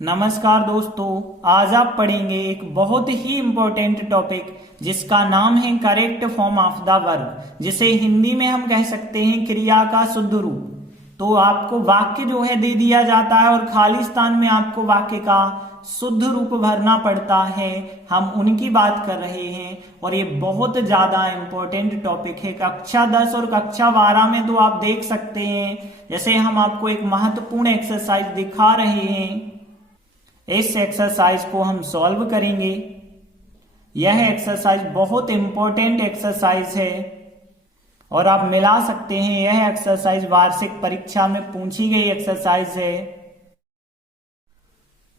नमस्कार दोस्तों, आज आप पढ़ेंगे एक बहुत ही इम्पोर्टेंट टॉपिक जिसका नाम है correct form of the verb, जिसे हिंदी में हम कह सकते हैं क्रिया का शुद्ध रूप। तो आपको वाक्य जो है दे दिया जाता है और खाली स्थान में आपको वाक्य का शुद्ध रूप भरना पड़ता है। हम उनकी बात कर रहे हैं और ये बहुत ज्यादा इंपॉर्टेंट टॉपिक है। कक्षा 10 और कक्षा 12 में तो आप देख सकते हैं, जैसे हम आपको एक महत्वपूर्ण एक्सरसाइज दिखा रहे हैं। इस एक्सरसाइज को हम सॉल्व करेंगे। यह एक्सरसाइज बहुत इंपॉर्टेंट एक्सरसाइज है और आप मिला सकते हैं। यह एक्सरसाइज वार्षिक परीक्षा में पूछी गई एक्सरसाइज है।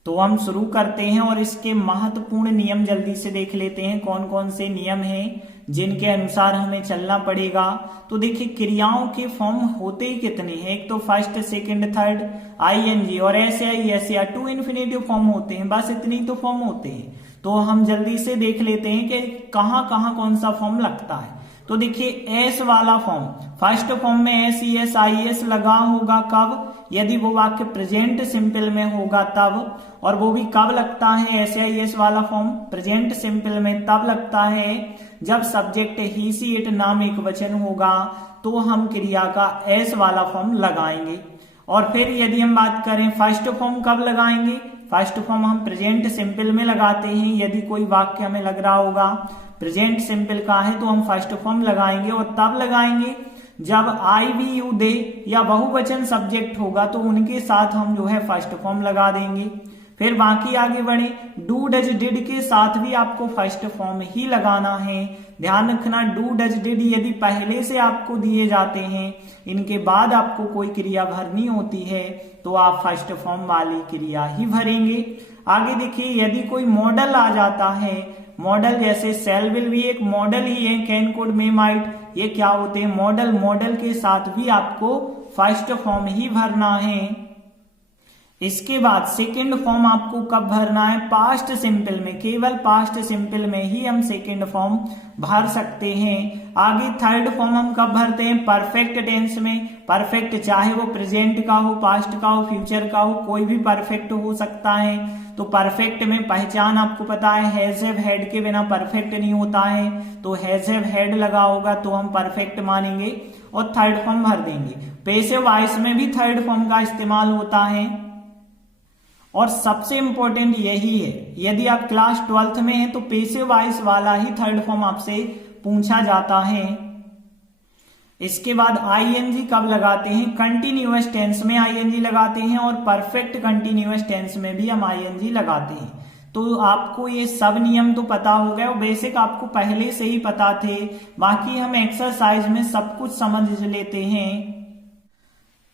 तो हम शुरू करते हैं और इसके महत्वपूर्ण नियम जल्दी से देख लेते हैं। कौन कौन से नियम हैं जिनके अनुसार हमें चलना पड़ेगा। तो देखिए, क्रियाओं के फॉर्म होते ही कितने हैं। एक तो फर्स्ट, सेकंड, थर्ड, आईएनजी और ऐसे आई ऐसे या टू इन्फिनेटिव फॉर्म होते हैं। बस इतनी तो फॉर्म होते हैं। तो हम जल्दी से देख लेते हैं कि कहां कहां कौन सा फॉर्म लगता है। तो देखिए, एस वाला फॉर्म, फर्स्ट फॉर्म में S E S I S लगा होगा कब? यदि वो वाक्य प्रेजेंट सिंपल में होगा तब। और वो भी कब लगता है एस आई एस वाला फॉर्म प्रेजेंट सिंपल में? तब लगता है जब सब्जेक्ट ही सी इट नाम एक वचन होगा, तो हम क्रिया का एस वाला फॉर्म लगाएंगे। और फिर यदि हम बात करें फर्स्ट फॉर्म कब लगाएंगे? फर्स्ट फॉर्म हम प्रेजेंट सिंपल में लगाते हैं। यदि कोई वाक्य हमें लग रहा होगा प्रेजेंट सिंपल का है तो हम फर्स्ट फॉर्म लगाएंगे। और तब लगाएंगे जब आई वी यू दे या बहुवचन सब्जेक्ट होगा, तो उनके साथ हम जो है फर्स्ट फॉर्म लगा देंगे। फिर बाकी आगे बढ़े, डू डज डिड के साथ भी आपको फर्स्ट फॉर्म ही लगाना है। ध्यान रखना, डू डज डिड यदि पहले से आपको दिए जाते हैं, इनके बाद आपको कोई क्रिया भरनी होती है, तो आप फर्स्ट फॉर्म वाली क्रिया ही भरेंगे। आगे देखिए, यदि कोई मॉडल आ जाता है, मॉडल जैसे सेल विल भी एक मॉडल ही है, कैन कुड मे माइट, ये क्या होते हैं मॉडल। मॉडल के साथ भी आपको फर्स्ट फॉर्म ही भरना है। इसके बाद सेकंड फॉर्म आपको कब भरना है? पास्ट सिंपल में। केवल पास्ट सिंपल में ही हम सेकंड फॉर्म भर सकते हैं। आगे थर्ड फॉर्म हम कब भरते हैं? परफेक्ट टेंस में। परफेक्ट चाहे वो प्रेजेंट का हो, पास्ट का हो, फ्यूचर का हो, कोई भी परफेक्ट हो सकता है। तो परफेक्ट में पहचान आपको पता है, हैज हैव हैड के बिना परफेक्ट नहीं होता है। तो हैज हैव हैड लगा होगा तो हम परफेक्ट मानेंगे और थर्ड फॉर्म भर देंगे। पैसिव वॉइस में भी थर्ड फॉर्म का इस्तेमाल होता है। और सबसे इंपॉर्टेंट यही है, यदि आप क्लास 12th में हैं तो पैसिव वॉइस वाला ही थर्ड फॉर्म आपसे पूछा जाता है। इसके बाद आईएनजी कब लगाते हैं? कंटिन्यूअस टेंस में आईएनजी लगाते हैं और परफेक्ट कंटिन्यूअस टेंस में भी हम आईएनजी लगाते हैं। तो आपको ये सब नियम तो पता हो गए और बेसिक आपको पहले से ही पता थे। बाकी हम एक्सरसाइज में सब कुछ समझ लेते हैं।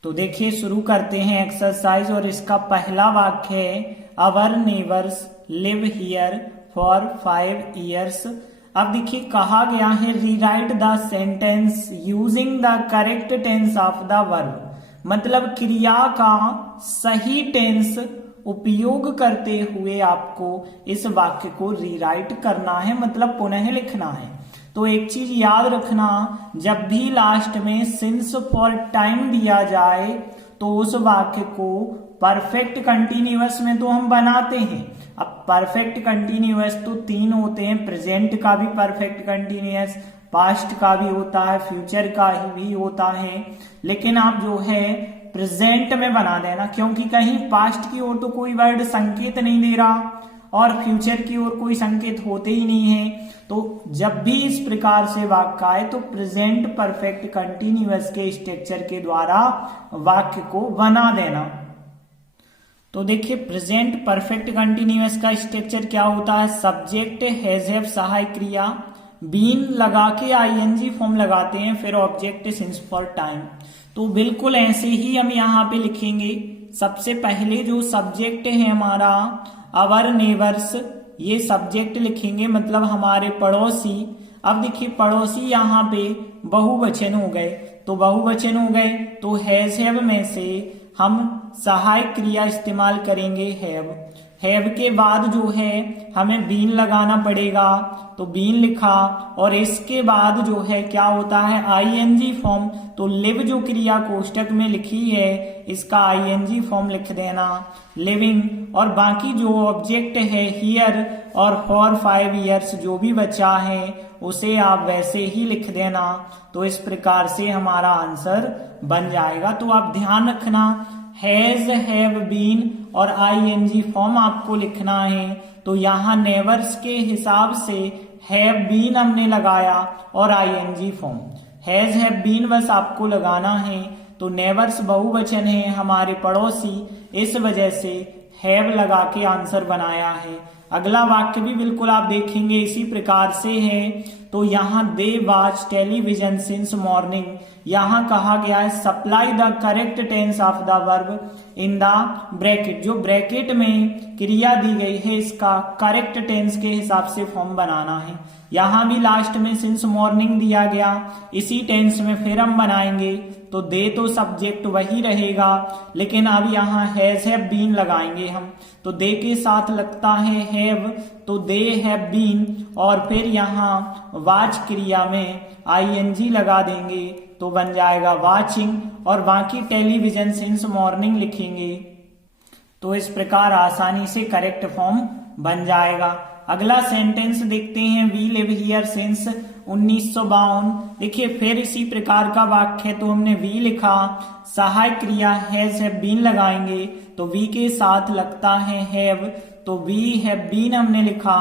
तो देखिए, शुरू करते हैं एक्सरसाइज और इसका पहला वाक्य है, our neighbours live here for 5 years। अब देखिए, कहा गया है rewrite the sentence using the correct tense of the verb. मतलब क्रिया का सही टेंस उपयोग करते हुए आपको इस वाक्य को रीराइट करना है, मतलब पुनः लिखना है। तो एक चीज याद रखना, जब भी लास्ट में सिंस फॉर टाइम दिया जाए तो उस वाक्य को परफेक्ट कंटिन्यूअस में तो हम बनाते हैं। अब परफेक्ट कंटिन्यूअस तो 3 होते हैं, प्रेजेंट का भी परफेक्ट कंटिन्यूअस, पास्ट का भी होता है, फ्यूचर का भी होता है। लेकिन आप जो है प्रेजेंट में बना देना, क्योंकि कहीं पास्ट की ओर तो कोई वर्ड संकेत नहीं दे रहा और फ्यूचर की ओर कोई संकेत होते ही नहीं है। तो जब भी इस प्रकार से वाक्य आए तो प्रेजेंट परफेक्ट कंटिन्यूअस के स्ट्रक्चर के द्वारा वाक्य को बना देना। तो देखिए, प्रेजेंट परफेक्ट कंटिन्यूअस का स्ट्रक्चर क्या होता है? सब्जेक्ट हैज हैव सहायक क्रिया, बीन लगा के आईएनजी फॉर्म लगाते हैं, फिर ऑब्जेक्ट सिंस फॉर टाइम। तो बिल्कुल ऐसे ही हम यहाँ पे लिखेंगे। सबसे पहले जो सब्जेक्ट है हमारा अवर नेबर्स, ये सब्जेक्ट लिखेंगे, मतलब हमारे पड़ोसी। अब देखिए, पड़ोसी यहाँ पे बहुवचन हो गए, तो बहुवचन हो गए तो हैज हैव में से हम सहायक क्रिया इस्तेमाल करेंगे हैव। हैव के बाद जो है हमें बीन लगाना पड़ेगा, तो बीन लिखा, और इसके बाद जो है क्या होता है आईएनजी फॉर्म, तो लिव जो क्रिया कोष्टक में लिखी है इसका आईएनजी फॉर्म लिख देना, लिविंग, और बाकी जो ऑब्जेक्ट है हियर और फॉर 5 इयर्स जो भी बचा है उसे आप वैसे ही लिख देना। तो इस प्रकार से हमारा आंसर बन जाएगा। तो आप ध्यान रखना हैज, हैव, बीन और आईएनजी फॉर्म आपको लिखना है। तो यहाँ नेवर्स के हिसाब से हैव बीन हमने लगाया और ING form, has have been बस आपको लगाना है। तो नेवर्स बहुवचन है हमारे पड़ोसी, इस वजह से हैव लगा के आंसर बनाया है। अगला वाक्य भी बिल्कुल आप देखेंगे इसी प्रकार से है। तो यहाँ they watch television since morning, यहाँ कहा गया है supply the correct tense of the verb in the bracket, जो ब्रैकेट में क्रिया दी गई है इसका करेक्ट टेंस के हिसाब से फॉर्म बनाना है। यहाँ भी लास्ट में सिंस मॉर्निंग दिया गया, इसी टेंस में फिर हम बनाएंगे। तो दे तो सब्जेक्ट वही रहेगा, लेकिन अब यहाँ हैज हैव बीन लगाएंगे हम। तो दे के साथ लगता है हैव, तो दे हैव बीन, और फिर यहाँ वाच क्रिया में आईएनजी लगा देंगे तो बन जाएगा वाचिंग, और बाकी टेलीविजन सिंस मॉर्निंग लिखेंगे। तो इस प्रकार आसानी से करेक्ट फॉर्म बन जाएगा। अगला सेंटेंस देखते हैं, वी लिव हियर सिंस 1952। देखिए फिर इसी प्रकार का वाक्य है, तो हमने वी लिखा, सहायक क्रिया हैज हैव बीन लगाएंगे, तो वी के साथ लगता है हैव, तो वी हैव बीन हमने लिखा,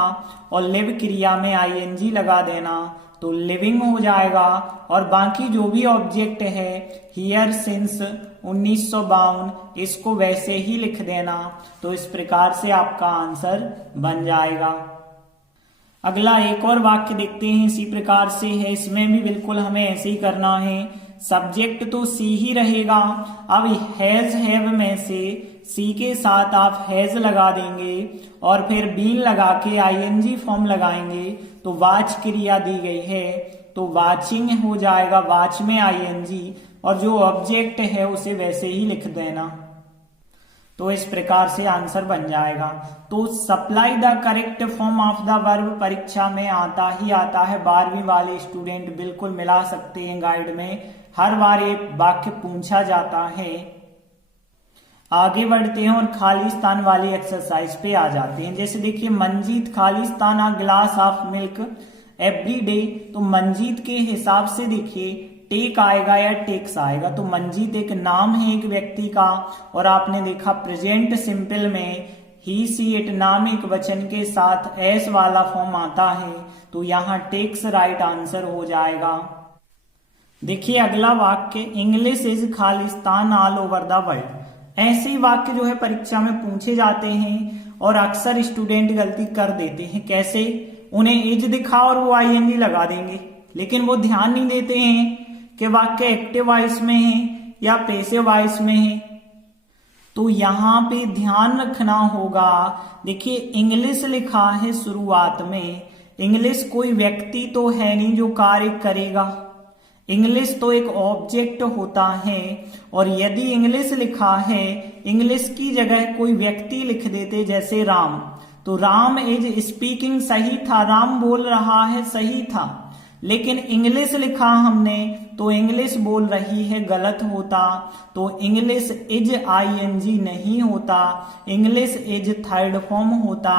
और लिव क्रिया में आईएनजी लगा देना, तो लिविंग हो जाएगा। और बाकी जो भी ऑब्जेक्ट है हियर सिंस 1952 इसको वैसे ही लिख देना। तो इस प्रकार से आपका आंसर बन जाएगा। अगला एक और वाक्य देखते हैं, इसी प्रकार से है, इसमें भी बिल्कुल हमें ऐसे ही करना है। सब्जेक्ट तो सी ही रहेगा। अब हैज हैव में से सी के साथ आप हैज लगा देंगे और फिर बीन लगा के आईएनजी फॉर्म लगाएंगे, तो वाच क्रिया दी गई है तो वाचिंग हो जाएगा, वाच में आईएनजी, और जो ऑब्जेक्ट है उसे वैसे ही लिख देना। तो इस प्रकार से आंसर बन जाएगा। तो supply the correct form of the verb परीक्षा में आता ही आता है। 12वीं वाले स्टूडेंट बिल्कुल मिला सकते हैं, गाइड में हर बार ये वाक्य पूछा जाता है। आगे बढ़ते हैं और खाली स्थान वाली एक्सरसाइज पे आ जाते हैं। जैसे देखिए, मंजीत खाली स्थान a glass of milk every day. तो मंजीत के हिसाब से देखिए टेक आएगा या टेक्स आएगा। तो मंजीत एक नाम है एक व्यक्ति का, और आपने देखा प्रेजेंट सिंपल में ही सी इट नाम एक वचन के साथ एस वाला फॉर्म आता है, तो यहाँ टेक्स राइट आंसर हो जाएगा। देखिए अगला वाक्य, English is Khalistan all over the world. ऐसे ही वाक्य जो है परीक्षा में पूछे जाते हैं और अक्सर स्टूडेंट गलती कर देते हैं। कैसे? उन्हें इज दिखा और वो आईएनजी लगा देंगे, लेकिन वो ध्यान नहीं देते हैं कि वाक्य एक्टिव वॉइस में है या पैसिव वॉइस में है। तो यहाँ पे ध्यान रखना होगा। देखिए इंग्लिश लिखा है शुरुआत में, इंग्लिश कोई व्यक्ति तो है नहीं जो कार्य करेगा, इंग्लिश तो एक ऑब्जेक्ट होता है। और यदि इंग्लिश लिखा है, इंग्लिश की जगह कोई व्यक्ति लिख देते जैसे राम, तो राम इज स्पीकिंग सही था, राम बोल रहा है सही था, लेकिन इंग्लिश लिखा हमने तो इंग्लिश बोल रही है गलत होता। तो इंग्लिश इज आईएनजी नहीं होता, इंग्लिश इज थर्ड फॉर्म होता,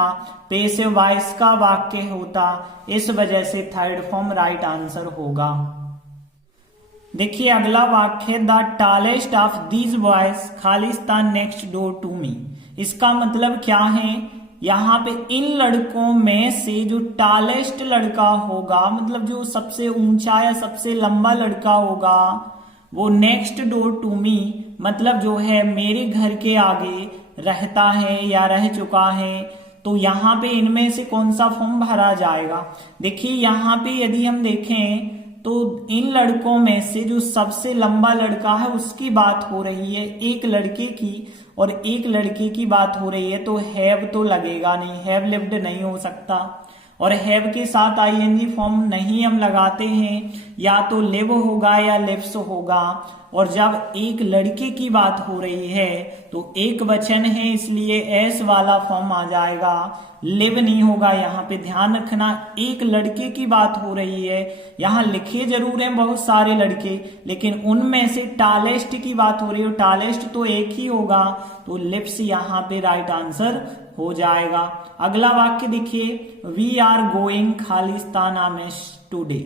पैसिव वॉइस का वाक्य होता। इस वजह से थर्ड फॉर्म राइट आंसर होगा। देखिए अगला वाक्य, the tallest of these boys खालिस्तान नेक्स्ट डोर टू मी। इसका मतलब क्या है? यहाँ पे इन लड़कों में से जो टॉलेस्ट लड़का होगा, मतलब जो सबसे ऊंचा या सबसे लंबा लड़का होगा, वो नेक्स्ट डोर टू मी मतलब जो है मेरे घर के आगे रहता है या रह चुका है। तो यहाँ पे इनमें से कौन सा फॉर्म भरा जाएगा? देखिए यहाँ पे यदि हम देखें तो इन लड़कों में से जो सबसे लंबा लड़का है उसकी बात हो रही है, एक लड़के की और एक लड़के की बात हो रही है, तो हैव तो लगेगा नहीं, हैव लिव्ड नहीं हो सकता। और हैव के साथ आईएनजी फॉर्म नहीं हम लगाते हैं, या तो लिव होगा या लिव्स होगा। और जब एक लड़के की बात हो रही है तो एक वचन है, इसलिए एस वाला फॉर्म आ जाएगा, लिव नहीं होगा। यहाँ पे ध्यान रखना, एक लड़के की बात हो रही है, यहाँ लिखे जरूर हैं बहुत सारे लड़के, लेकिन उनमें से टालेस्ट की बात हो रही है, टालेस्ट तो एक ही होगा, तो लिप्स यहाँ पे राइट आंसर हो जाएगा। अगला वाक्य देखिए, वी आर गोइंग खालिस्तान आमेश टुडे।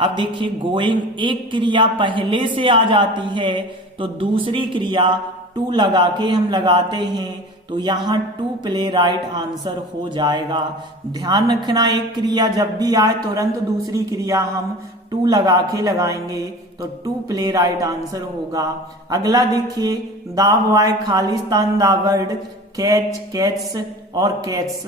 अब देखिए गोइंग एक क्रिया पहले से आ जाती है तो दूसरी क्रिया टू लगा के हम लगाते हैं, तो यहाँ टू प्ले राइट आंसर हो जाएगा। ध्यान रखना, एक क्रिया जब भी आए तुरंत दूसरी क्रिया हम टू लगा के लगाएंगे, तो टू प्ले राइट आंसर होगा। अगला देखिए, the boy Khalistan, the word catch, cats और कैट्स।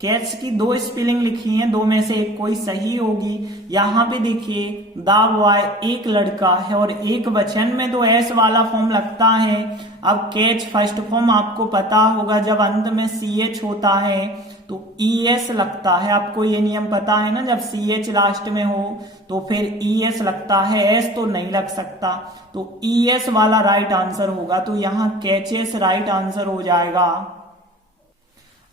कैट्स की दो स्पेलिंग लिखी हैं, दो में से एक कोई सही होगी। यहाँ पे देखिए द बॉय एक लड़का है और एक वचन में तो एस वाला फॉर्म लगता है। अब कैच फर्स्ट फॉर्म आपको पता होगा, जब अंत में सी एच होता है तो ई एस लगता है। आपको ये नियम पता है ना, जब सी एच लास्ट में हो तो फिर ई एस लगता है, एस तो नहीं लग सकता, तो ई एस वाला राइट आंसर होगा। तो यहाँ कैचेस राइट आंसर हो जाएगा।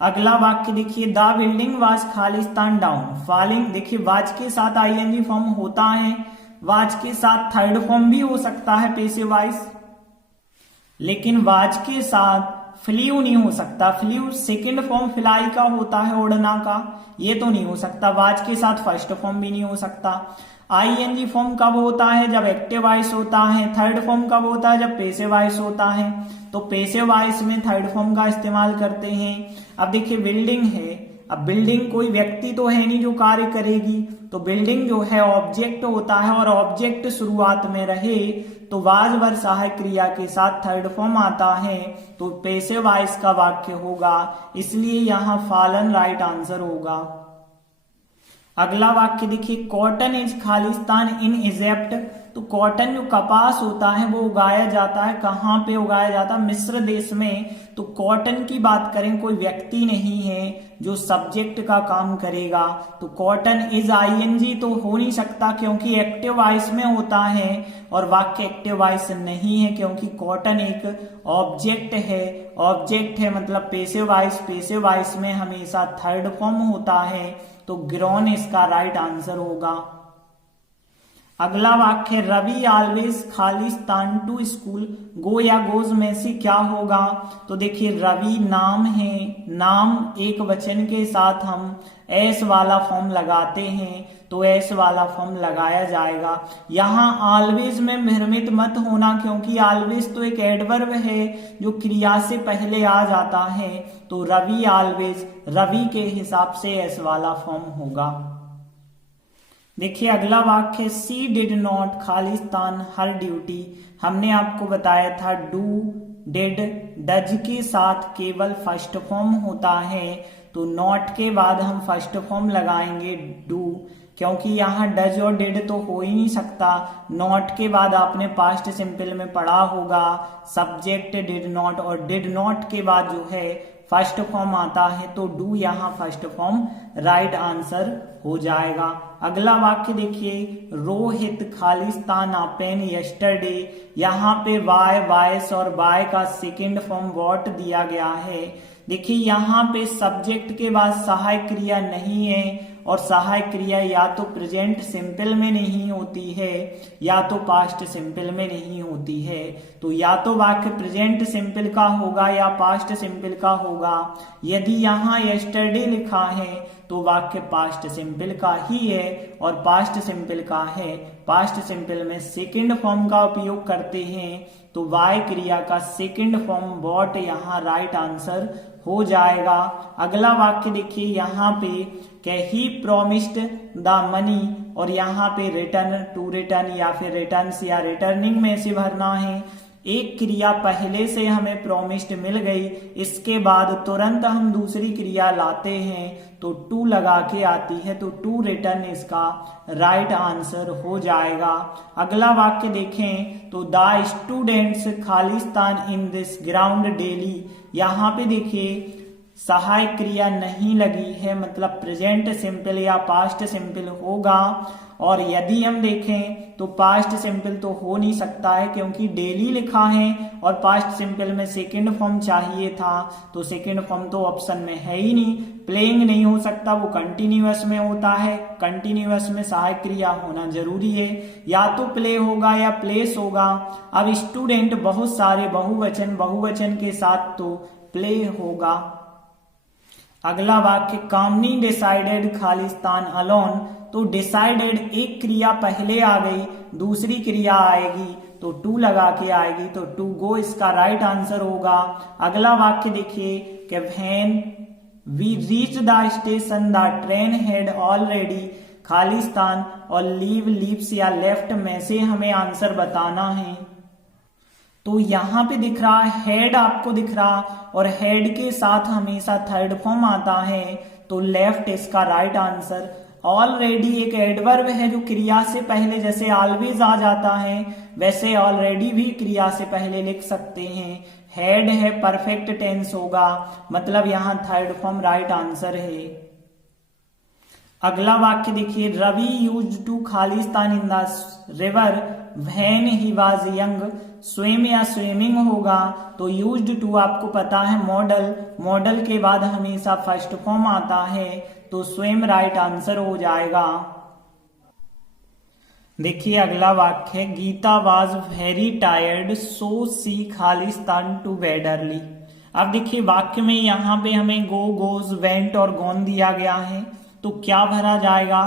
अगला वाक्य देखिए, the building was Khalistan down falling. देखिए वाज के साथ आईएनजी फॉर्म होता है, वाज के साथ थर्ड फॉर्म भी हो सकता है पैसिव वॉइस, लेकिन वाज के साथ फ्ल्यू नहीं हो सकता। फ्ल्यू सेकंड फॉर्म फ्लाई का होता है, उड़ना का, ये तो नहीं हो सकता। वाज के साथ फर्स्ट फॉर्म भी नहीं हो सकता। आईएनजी फॉर्म कब होता है, जब एक्टिव वॉइस होता है। थर्ड फॉर्म कब होता है, जब पैसिव वॉइस होता है, तो पैसिव वॉइस में थर्ड फॉर्म का इस्तेमाल करते हैं। अब देखिए बिल्डिंग है, अब बिल्डिंग कोई व्यक्ति तो है नहीं जो कार्य करेगी, तो बिल्डिंग जो है ऑब्जेक्ट होता है, और ऑब्जेक्ट शुरुआत में रहे तो वाज वर सहायक क्रिया के साथ थर्ड फॉर्म आता है, तो पैसिव वॉइस का वाक्य होगा, इसलिए यहाँ फॉलन राइट आंसर होगा। अगला वाक्य देखिए, cotton is Khalistan in Egypt. तो कॉटन जो कपास होता है वो उगाया जाता है, कहाँ पे उगाया जाता है, मिस्र देश में। तो कॉटन की बात करें, कोई व्यक्ति नहीं है जो सब्जेक्ट का काम करेगा, तो कॉटन इज आईएनजी तो हो नहीं सकता क्योंकि एक्टिव वॉइस में होता है, और वाक्य एक्टिव वॉइस नहीं है क्योंकि कॉटन एक ऑब्जेक्ट है। ऑब्जेक्ट है मतलब पैसिव वॉइस, पैसिव वॉइस में हमेशा थर्ड फॉर्म होता है, तो ग्रोन इसका राइट आंसर होगा। अगला वाक्य, रवि ऑलवेज खालिस्तान टू स्कूल। गो या गोज में से क्या होगा, तो देखिए रवि नाम है, नाम एक वचन के साथ हम एस वाला फॉर्म लगाते हैं, तो एस वाला फॉर्म लगाया जाएगा। यहाँ ऑलवेज में भ्रमित मत होना, क्योंकि ऑलवेज तो एक एडवर्ब है जो क्रिया से पहले आ जाता है, तो रवि ऑलवेज रवि के हिसाब से एस वाला फॉर्म होगा। देखिए अगला वाक्य, सी डिड नॉट खालिस्तान हर ड्यूटी। हमने आपको बताया था डू, डिड, डज के साथ केवल फर्स्ट फॉर्म होता है, तो नॉट के बाद हम फर्स्ट फॉर्म लगाएंगे डू, क्योंकि यहाँ डज और डिड तो हो ही नहीं सकता। नॉट के बाद आपने पास्ट सिंपल में पढ़ा होगा सब्जेक्ट डिड नॉट, और डिड नॉट के बाद जो है फर्स्ट फॉर्म आता है, तो डू यहाँ फर्स्ट फॉर्म राइट आंसर हो जाएगा। अगला वाक्य देखिए, रोहित खालिस्तान पेन यस्टरडे। यहाँ पे वाय, वायस और बाय का सेकेंड फॉर्म वॉट दिया गया है। देखिए यहाँ पे सब्जेक्ट के बाद सहायक क्रिया नहीं है, और सहायक क्रिया या तो प्रेजेंट सिंपल में नहीं होती है या तो पास्ट सिंपल में नहीं होती है, तो या तो वाक्य प्रेजेंट सिंपल का होगा या पास्ट सिंपल का होगा। यदि यहाँ यस्टरडे लिखा है तो वाक्य पास्ट सिंपल का ही है, और पास्ट सिंपल का है, पास्ट सिंपल में सेकंड फॉर्म का उपयोग करते हैं, तो वाय क्रिया का सेकंड फॉर्म वॉट यहाँ राइट आंसर हो जाएगा। अगला वाक्य देखिए, यहाँ पे ही प्रोमिस्ड द मनी, और यहाँ पे रिटर्न, टू रिटर्न या फिर रिटर्न्स या रिटर्निंग में से भरना है। एक क्रिया पहले से हमें प्रोमिस्ड मिल गई, इसके बाद तुरंत हम दूसरी क्रिया लाते हैं तो टू लगा के आती है, तो टू रिटर्न इसका राइट आंसर हो जाएगा। अगला वाक्य देखें तो the students Khalistan in this ground daily. यहाँ पे देखिए सहायक क्रिया नहीं लगी है, मतलब प्रेजेंट सिंपल या पास्ट सिंपल होगा। और यदि हम देखें तो पास्ट सिंपल तो हो नहीं सकता है क्योंकि डेली लिखा है और पास्ट सिंपल में सेकंड फॉर्म चाहिए था, तो सेकंड फॉर्म तो ऑप्शन में है ही नहीं। प्लेइंग नहीं हो सकता, वो कंटिन्यूअस में होता है, कंटिन्यूअस में सहायक क्रिया होना जरूरी है, या तो प्ले होगा या प्लेस होगा। अब स्टूडेंट बहुत सारे बहुवचन, बहुवचन के साथ तो प्ले होगा। अगला वाक्य, कामनी डिसाइडेड खालिस्तान अलोन, तो डिसाइडेड एक क्रिया पहले आ गई, दूसरी क्रिया आएगी तो टू लगा के आएगी, तो टू गो इसका राइट आंसर होगा। अगला वाक्य देखिए कि when we reach the station the train had already खालिस्तान, और लीव, लीव्स या लेफ्ट में से हमें आंसर बताना है। तो यहां पे दिख रहा है हेड, आपको दिख रहा, और हेड के साथ हमेशा थर्ड फॉर्म आता है, तो लेफ्ट इसका राइट आंसर। ऑलरेडी एक एडवर्ब है जो क्रिया से पहले जैसे ऑलवेज आ जाता है, वैसे ऑलरेडी भी क्रिया से पहले लिख सकते हैं। हेड है, परफेक्ट टेंस होगा, मतलब यहां थर्ड फॉर्म राइट आंसर है। अगला वाक्य देखिए, रवि यूज्ड टू खालिस्तान in the river when he was young, swim या स्विमिंग होगा, तो यूज्ड टू आपको पता है मॉडल, मॉडल के बाद हमेशा फर्स्ट फॉर्म आता है, तो स्विम राइट आंसर हो जाएगा। देखिए अगला वाक्य, Gita was very tired so she खालिस्तान टू बेड अर्ली। अब देखिए वाक्य में यहां पे हमें गो, गोज, वेंट और गॉन दिया गया है, तो क्या भरा जाएगा।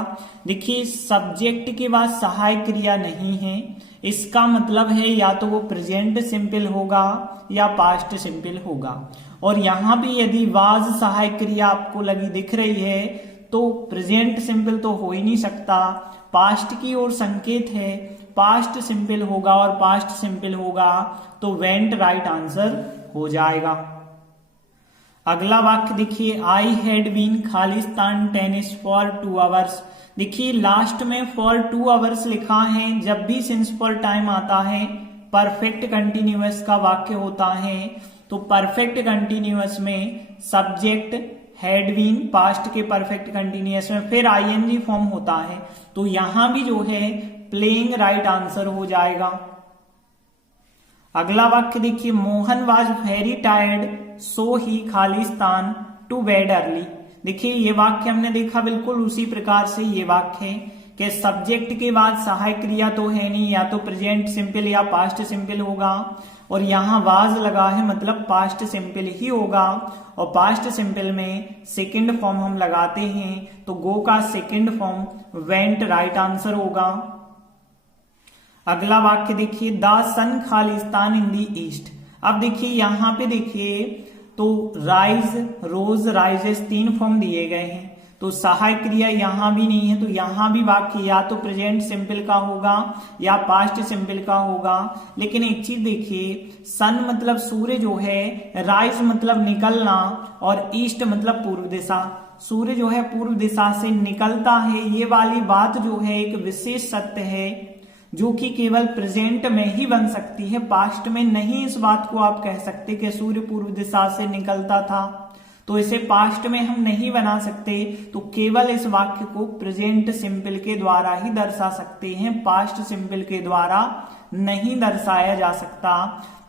देखिए सब्जेक्ट के बाद सहायक क्रिया नहीं है, इसका मतलब है या तो वो प्रेजेंट सिंपल होगा या पास्ट सिंपल होगा। और यहां भी यदि वाज सहायक क्रिया आपको लगी दिख रही है तो प्रेजेंट सिंपल तो हो ही नहीं सकता, पास्ट की ओर संकेत है, पास्ट सिंपल होगा, और पास्ट सिंपल होगा तो वेंट राइट आंसर हो जाएगा। अगला वाक्य देखिए, आई हैड बीन खालिस्तान टेनिस फॉर 2 आवर्स। देखिए लास्ट में फॉर 2 आवर्स लिखा है, जब भी सिंस फॉर टाइम आता है परफेक्ट कंटिन्यूअस का वाक्य होता है, तो परफेक्ट कंटिन्यूअस में सब्जेक्ट हैड बीन, पास्ट के परफेक्ट कंटिन्यूअस में फिर आईएनजी फॉर्म होता है, तो यहां भी जो है प्लेइंग राइट आंसर हो जाएगा। अगला वाक्य देखिए, Mohan was very tired so he खालिस्तान टू बेड अर्ली। देखिए ये वाक्य हमने देखा बिल्कुल उसी प्रकार से ये वाक्य कि सब्जेक्ट के बाद सहायक क्रिया तो है नहीं, या तो प्रेजेंट सिंपल या पास्ट सिंपल होगा, और यहाँ वाज लगा है मतलब पास्ट सिंपल ही होगा, और पास्ट सिंपल में सेकंड फॉर्म हम लगाते हैं, तो गो का second form went right answer होगा। अगला वाक्य देखिए, द सन खालिस्तान इन द ईस्ट। अब देखिए यहां पे देखिए तो राइज, रोज, राइजेस 3 फॉर्म दिए गए हैं, तो सहायक क्रिया यहां भी नहीं है, तो यहां भी वाक्य या तो प्रेजेंट सिंपल का होगा या पास्ट सिंपल का होगा। लेकिन एक चीज देखिए, सन मतलब सूर्य जो है, राइज मतलब निकलना, और ईस्ट मतलब पूर्व दिशा। सूर्य जो है पूर्व दिशा से निकलता है, ये वाली बात जो है एक विशेष सत्य है जो कि केवल प्रेजेंट में ही बन सकती है, पास्ट में नहीं इस बात को आप कह सकते कि सूर्य पूर्व दिशा से निकलता था, तो इसे पास्ट में हम नहीं बना सकते, तो केवल इस वाक्य को प्रेजेंट सिंपल के द्वारा ही दर्शा सकते हैं, पास्ट सिंपल के द्वारा नहीं दर्शाया जा सकता।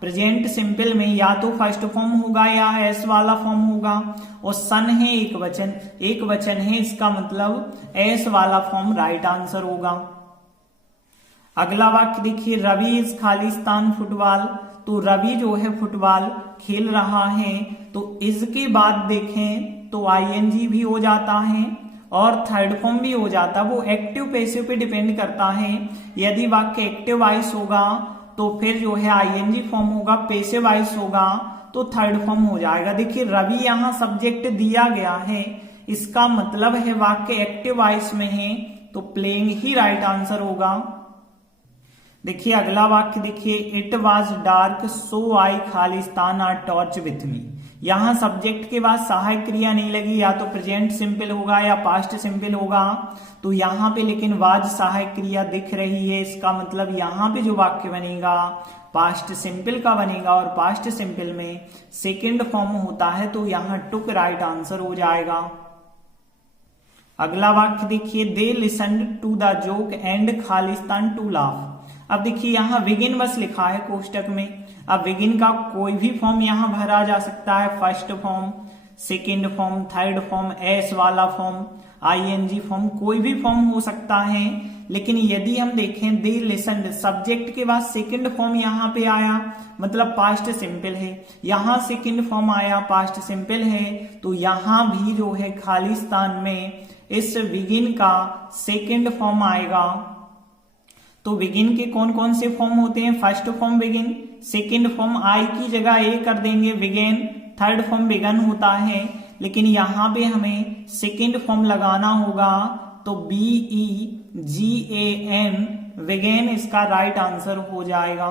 प्रेजेंट सिंपल में या तो फर्स्ट फॉर्म होगा या एस वाला फॉर्म होगा, और सन है एक वचन, एक वचन है, इसका मतलब एस वाला फॉर्म राइट आंसर होगा। अगला वाक्य देखिए, रवि इज खालिस्तान फुटबॉल। तो रवि जो है फुटबॉल खेल रहा है, तो इज के बाद देखें तो आईएनजी भी हो जाता है और थर्ड फॉर्म भी हो जाता है, वो एक्टिव पैसिव पे डिपेंड करता है। यदि वाक्य एक्टिव वॉइस होगा तो फिर जो है आईएनजी फॉर्म होगा, पैसिव वॉइस होगा तो थर्ड फॉर्म हो जाएगा। देखिए रवि यहाँ सब्जेक्ट दिया गया है, इसका मतलब है वाक्य एक्टिव वॉइस में है, तो प्लेइंग ही राइट आंसर होगा। देखिए अगला वाक्य देखिए, it was dark so I खालिस्तान आर टॉर्च विथ मी। यहाँ सब्जेक्ट के बाद सहायक क्रिया नहीं लगी, या तो प्रेजेंट सिंपल होगा या पास्ट सिंपल होगा। तो यहाँ पे लेकिन वाज सहायक क्रिया दिख रही है, इसका मतलब यहाँ पे जो वाक्य बनेगा पास्ट सिंपल का बनेगा, और पास्ट सिंपल में सेकंड फॉर्म होता है, तो यहाँ टुक राइट आंसर हो जाएगा। अगला वाक्य देखिए, they listened to the joke and खालिस्तान टू लाफ। अब देखिए यहाँ विगिन बस लिखा है कोष्टक में। अब विगिन का कोई भी फॉर्म यहाँ भरा जा सकता है, first form, second form, third form, S वाला फॉर्म, आईएनजी फॉर्म, कोई भी फॉर्म हो सकता है। लेकिन यदि हम देखें दे लिसन्ड, सब्जेक्ट के बाद सेकंड फॉर्म यहाँ पे आया, मतलब पास्ट सिंपल है। यहाँ सेकंड फॉर्म आया, पास्ट सिंपल है, तो यहाँ भी जो है खालिस्तान में इस विगिन का सेकंड फॉर्म आएगा। तो विगिन के कौन कौन से फॉर्म होते हैं? First form विगिन, second form I की जगह ए कर देंगे विगेन, थर्ड फॉर्म बिगन होता है, लेकिन यहाँ पे हमें सेकंड फॉर्म लगाना होगा, तो BEGAN विगेन इसका राइट आंसर हो जाएगा।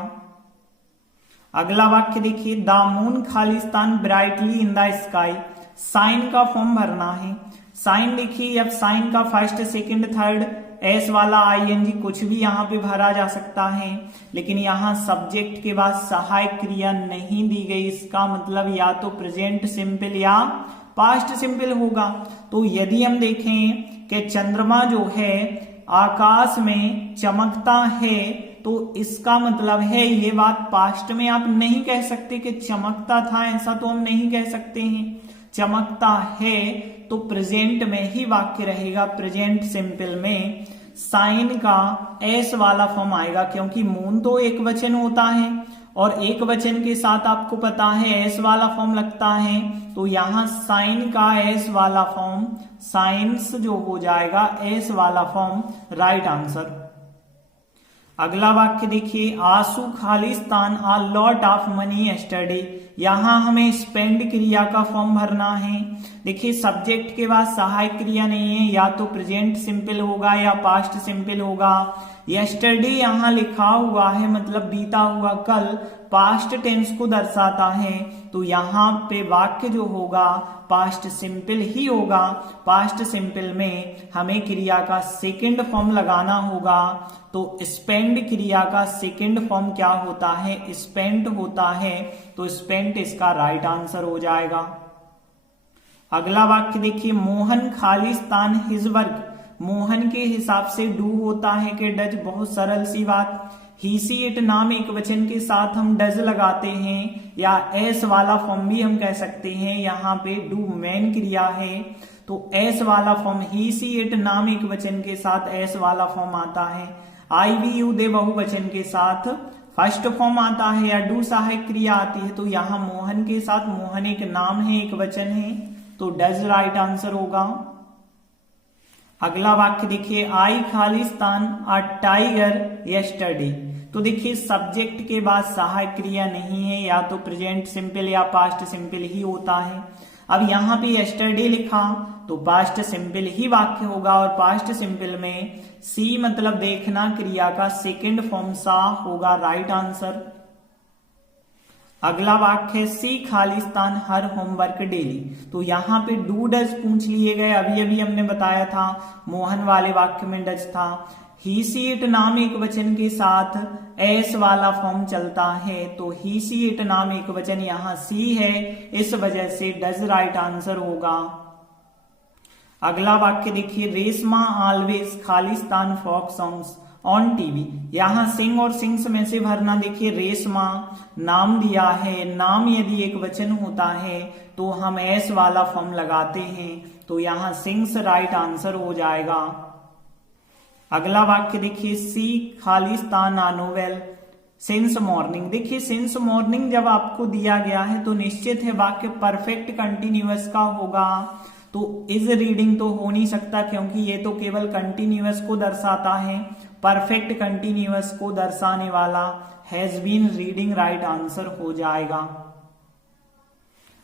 अगला वाक्य देखिए, the moon Khalistan brightly in the sky. Sign का फॉर्म भरना है। साइन देखिए, अब साइन का फर्स्ट, सेकंड, थर्ड, एस वाला, आईएनजी कुछ भी यहाँ पे भरा जा सकता है, लेकिन यहाँ सब्जेक्ट के बाद सहायक क्रिया नहीं दी गई, इसका मतलब या तो प्रेजेंट सिंपल या पास्ट सिंपल होगा। तो यदि हम देखें कि चंद्रमा जो है आकाश में चमकता है, तो इसका मतलब है ये बात पास्ट में आप नहीं कह सकते कि चमकता था, ऐसा तो हम नहीं कह सकते हैं। चमकता है तो प्रेजेंट में ही वाक्य रहेगा, प्रेजेंट सिंपल में साइन का एस वाला फॉर्म आएगा, क्योंकि मून तो एक वचन होता है और एक वचन के साथ आपको पता है एस वाला फॉर्म लगता है, तो यहाँ साइन का एस वाला फॉर्म, साइंस जो हो जाएगा एस वाला फॉर्म राइट आंसर। अगला वाक्य देखिए, आंसू खालिस्तान आ लॉट ऑफ मनी यस्टरडे। यहां हमें स्पेंड क्रिया का फॉर्म भरना है। देखिए सब्जेक्ट के बाद सहायक क्रिया नहीं है, या तो प्रेजेंट सिंपल होगा या पास्ट सिंपल होगा। यस्टरडे यहाँ लिखा हुआ है, मतलब बीता हुआ कल, पास्ट टेंस को दर्शाता है, तो यहाँ पे वाक्य जो होगा पास्ट सिंपल ही होगा। पास्ट सिंपल में हमें क्रिया का सेकंड फॉर्म लगाना होगा, तो स्पेंड क्रिया का सेकंड फॉर्म क्या होता है? स्पेंट होता है, तो स्पेंट इसका राइट आंसर हो जाएगा। अगला वाक्य देखिए, मोहन खालिस्तान हिज वर्क। मोहन के हिसाब से डू होता है कि डज, बहुत सरल सी बात। ही सी इट नाम एक वचन के साथ हम डज लगाते हैं, या एस वाला फॉर्म भी हम कह सकते हैं। यहाँ पे डू मेन क्रिया है, तो एस वाला फॉर्म, ही सी इट नाम एक वचन के साथ एस वाला फॉर्म आता है। आई वी यू दे बहुवचन के साथ फर्स्ट फॉर्म आता है, या डू सहायक क्रिया आती है, तो यहाँ मोहन के साथ, मोहन एक नाम है, एक वचन है, तो डज राइट आंसर होगा। अगला वाक्य देखिए, आई खालिस्तान आ टाइगर यस्टरडे। तो देखिए सब्जेक्ट के बाद सहायक क्रिया नहीं है, या तो प्रेजेंट सिंपल या पास्ट सिंपल ही होता है। अब यहाँ पे यस्टरडे लिखा तो पास्ट सिंपल ही वाक्य होगा, और पास्ट सिंपल में सी मतलब देखना क्रिया का सेकंड फॉर्म सा होगा राइट आंसर। अगला वाक्य है, सी खालिस्तान हर होमवर्क डेली। तो यहाँ पे डू डज पूछ लिए गए, अभी अभी हमने बताया था मोहन वाले वाक्य में डज था। ही सी इट नाम एक वचन के साथ एस वाला फॉर्म चलता है, तो ही सी इट नाम एक वचन, यहाँ सी है, इस वजह से डज राइट आंसर होगा। अगला वाक्य देखिए, रेशमा ऑलवेज खालिस्तान फोक सॉन्ग्स ऑन टीवी। यहाँ सिंग और सिंग्स में से भरना। देखिए रेशमा नाम दिया है, नाम यदि एक वचन होता है तो हम एस वाला फॉर्म लगाते हैं, तो यहाँ सिंग्स राइट आंसर हो जाएगा। अगला वाक्य देखिए, सी खालिस्तान आ नोवेल सिंस मॉर्निंग। देखिए सिंस मॉर्निंग जब आपको दिया गया है तो निश्चित है वाक्य परफेक्ट कंटिन्यूअस का होगा, तो इज रीडिंग तो हो नहीं सकता, क्योंकि ये तो केवल कंटिन्यूअस को दर्शाता है। परफेक्ट कंटिन्यूअस को दर्शाने वाला has been reading right answer हो जाएगा।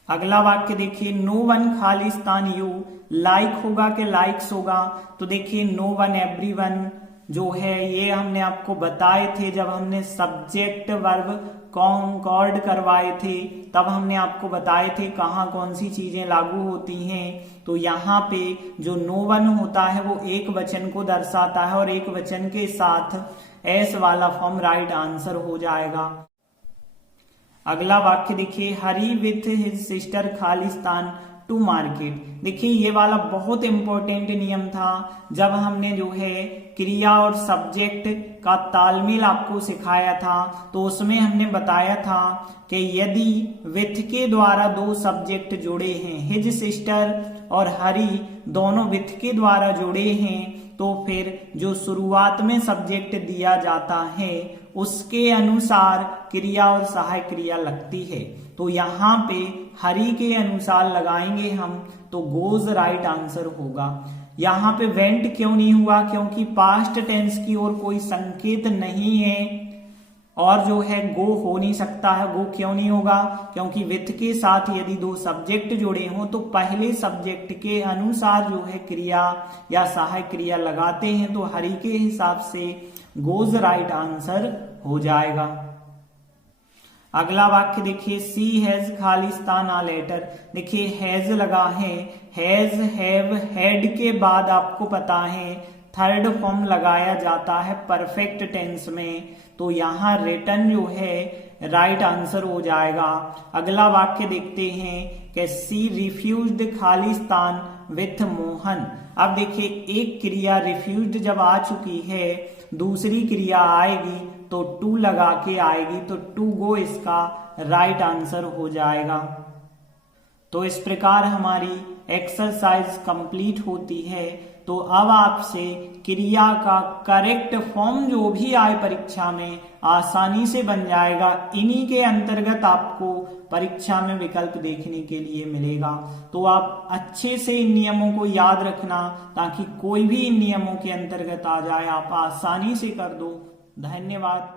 अगला वाक्य देखिए, नो वन खालिस्तान यू लाइक होगा कि लाइक्स होगा। तो देखिए नो वन एवरीवन, जो है ये हमने आपको बताए थे जब हमने सब्जेक्ट वर्ब कॉन्कॉर्ड करवाए थे, तब हमने आपको बताए थे कहाँ कौन सी चीजें लागू होती हैं। तो यहाँ पे जो नो वन होता है वो एक वचन को दर्शाता है और एक वचन के साथ एस वाला फॉर्म राइट आंसर हो जाएगा। अगला वाक्य देखिए, हरी विथ हिज सिस्टर खालिस्तान टू मार्केट। देखिए ये वाला बहुत इंपॉर्टेंट नियम था जब हमने जो है क्रिया और सब्जेक्ट का तालमेल आपको सिखाया था, तो उसमें हमने बताया था कि यदि विथ के द्वारा दो सब्जेक्ट जुड़े हैं, हिज सिस्टर और हरी दोनों विथ के द्वारा जुड़े हैं, तो फिर जो शुरुआत में सब्जेक्ट दिया जाता है उसके अनुसार क्रिया और सहायक क्रिया लगती है। तो यहाँ पे हरी के अनुसार लगाएंगे हम तो गोज राइट आंसर होगा। यहाँ पे वेंट क्यों नहीं हुआ, क्योंकि पास्ट टेंस की ओर कोई संकेत नहीं है और जो है गो हो नहीं सकता है। गो क्यों नहीं होगा, क्योंकि विथ के साथ यदि दो सब्जेक्ट जुड़े हों तो पहले सब्जेक्ट के अनुसार जो है क्रिया या सहायक क्रिया लगाते हैं, तो हरी के हिसाब से गोज राइट आंसर हो जाएगा। अगला वाक्य देखिए, सी हैज खालिस्तान आ लेटर। देखिए हैज लगा है, हैज हैव हैड के बाद आपको पता है थर्ड फॉर्म लगाया जाता है परफेक्ट टेंस में, तो यहाँ रिटर्न जो है राइट आंसर हो जाएगा। अगला वाक्य देखते हैं कि सी रिफ्यूज्ड खालिस्तान विथ मोहन। अब देखिए एक क्रिया रिफ्यूज्ड जब आ चुकी है, दूसरी क्रिया आएगी तो टू लगा के आएगी, तो टू गो इसका राइट आंसर हो जाएगा। तो इस प्रकार हमारी एक्सरसाइज कंप्लीट होती है। तो अब आपसे क्रिया का करेक्ट फॉर्म जो भी आए परीक्षा में आसानी से बन जाएगा। इन्हीं के अंतर्गत आपको परीक्षा में विकल्प देखने के लिए मिलेगा। तो आप अच्छे से इन नियमों को याद रखना ताकि कोई भी इन नियमों के अंतर्गत आ जाए आप आसानी से कर दो। धन्यवाद।